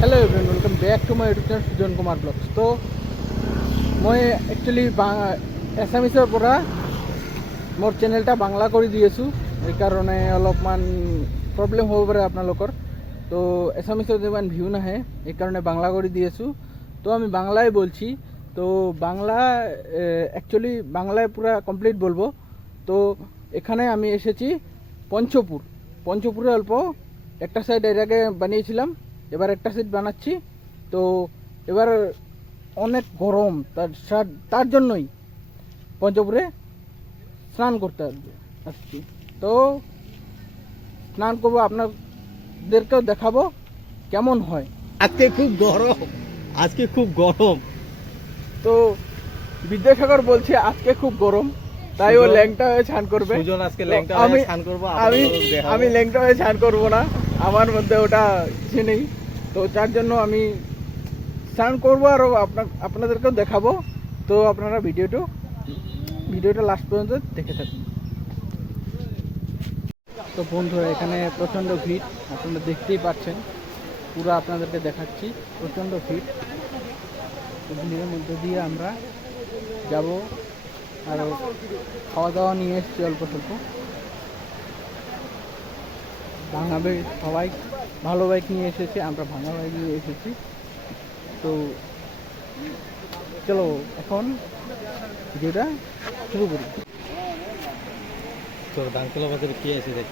Hello everyone welcome back to my YouTube channel Sujan Kumar vlogs. तो मैं actually एसामिसर পৰা मोर चैनलটা বাংলা কৰি দি আছো। এই কাৰণে অলপমান প্ৰবলেম হ'ব পাৰে আপোনালোকৰ। তো এসামিসত যেমন ভিউ নাহে এই কারণে বাংলা করে দি আছো। তো আমি বাংলায় বলছি। তো বাংলা অ্যাকচুয়ালি বাংলায় পুরো কমপ্লিট বলবো। তো এখানে আমি এসেছি পঞ্চপুরে অল্প একটা সাইড এর আগে বানিয়েছিলাম, এবার একটা সাইড বানাচ্ছি। তো এবার অনেক গরম, তার জন্যই পঞ্চপুরে স্নান করতে আসছি। তো স্নান করবো, আপনাদেরকেও দেখাবো কেমন হয়। আজকে খুব গরম। তো বিদ্যাসাগর বলছে আজকে খুব গরম, তাই ও ল্যাংটা হয়ে স্নান করবে। আমি ল্যাংটা হয়ে স্নান করবো না, আমার মধ্যে ওটা কিছু নেই। তো তার জন্য আমি স্নান করবো আর আপনাদেরকেও দেখাবো। তো আপনারা ভিডিওটা লাস্ট পর্যন্ত দেখে থাকুন। তো বন্ধুরা, এখানে প্রচণ্ড ভিড়, আপনারা দেখতেই পাচ্ছেন। পুরো আপনাদেরকে দেখাচ্ছি, প্রচণ্ড ভিড়। ভিড়ের মধ্যে দিয়ে আমরা যাব, আর খাওয়া দাওয়া নিয়ে এসেছি অল্প স্বল্প। ভাঙা বাইক, সবাই ভালো বাইক নিয়ে এসেছে, আমরা ভাঙা বাইক নিয়ে এসেছি। তো চলো এখন ভিডিওটা শুরু করি। তোর দাঙ্কলা বাজারে কি আছে দেখ,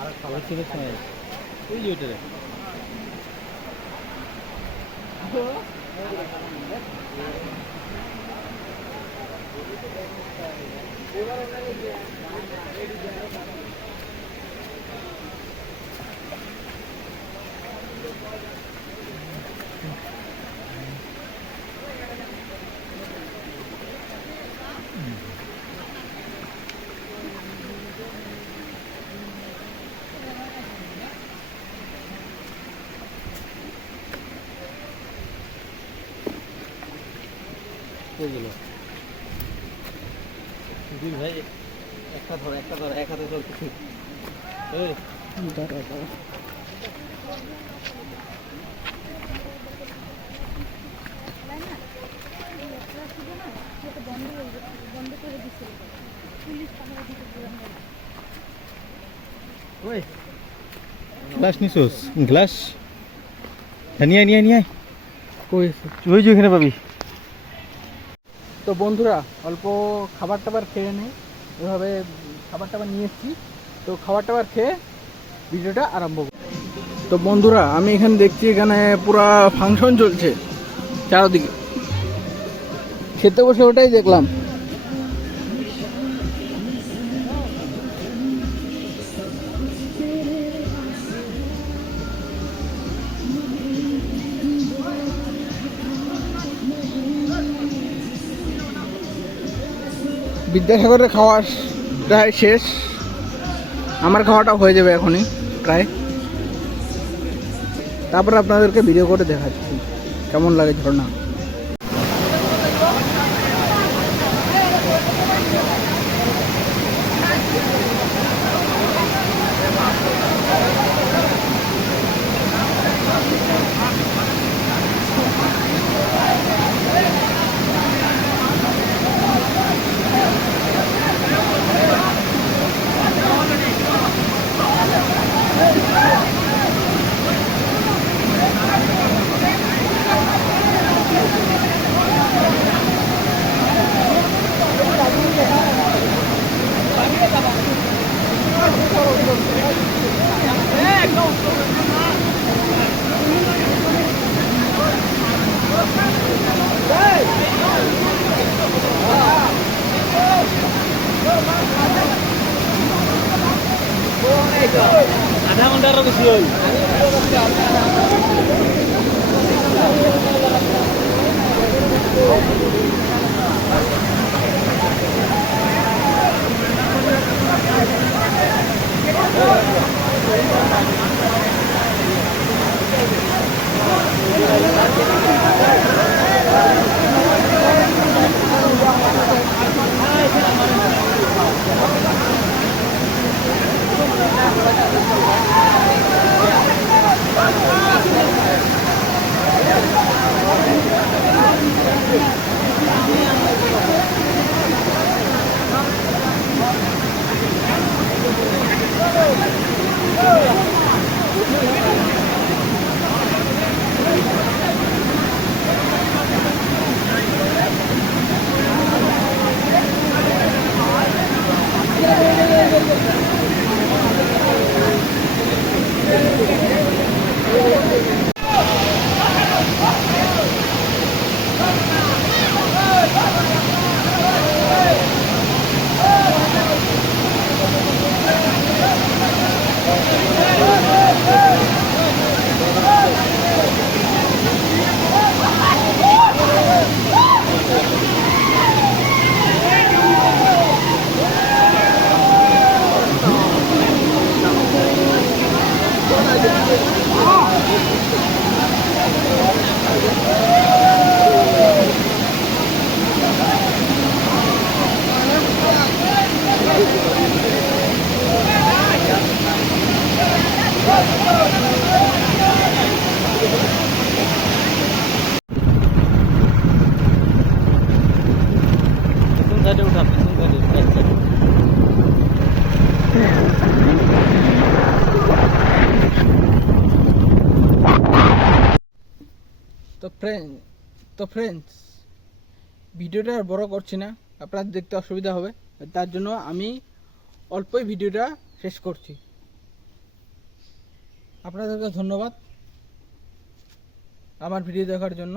আর খাবার ছিল সময় ওই ওইটা রে। ভাই একটা ধর এক হাতে ধর কিছু। গ্লাস নিছোস? গ্লাস নিয়ে ওই যে এখানে পাবি। তো বন্ধুরা, অল্প খাবার টাবার খেয়ে নেই, এভাবে খাবার টাবার নিয়ে এসেছি। তো খাবার টাবার খেয়ে ভিডিওটা আরম্ভ করব। তো বন্ধুরা, আমি এখানে দেখছি এখানে পুরা ফাংশন চলছে চারদিকে। খেতে বসে ওটাই দেখলাম। বিদ্যাসাগরের খাওয়া প্রায় শেষ, আমার খাওয়াটা হয়ে যাবে এখনই প্রায়। তারপরে আপনাদেরকে ভিডিও করে দেখাচ্ছি কেমন লাগে ঝর্ণা। আধা ঘন্টারও বেশি হল। ফ্রেন্ডস ভিডিওটা আর বড় করছি না, আপনার দেখতে অসুবিধা হবে, তার জন্য আমি অল্পই ভিডিওটা শেষ করছি। আপনাদেরকে ধন্যবাদ আমার ভিডিও দেখার জন্য।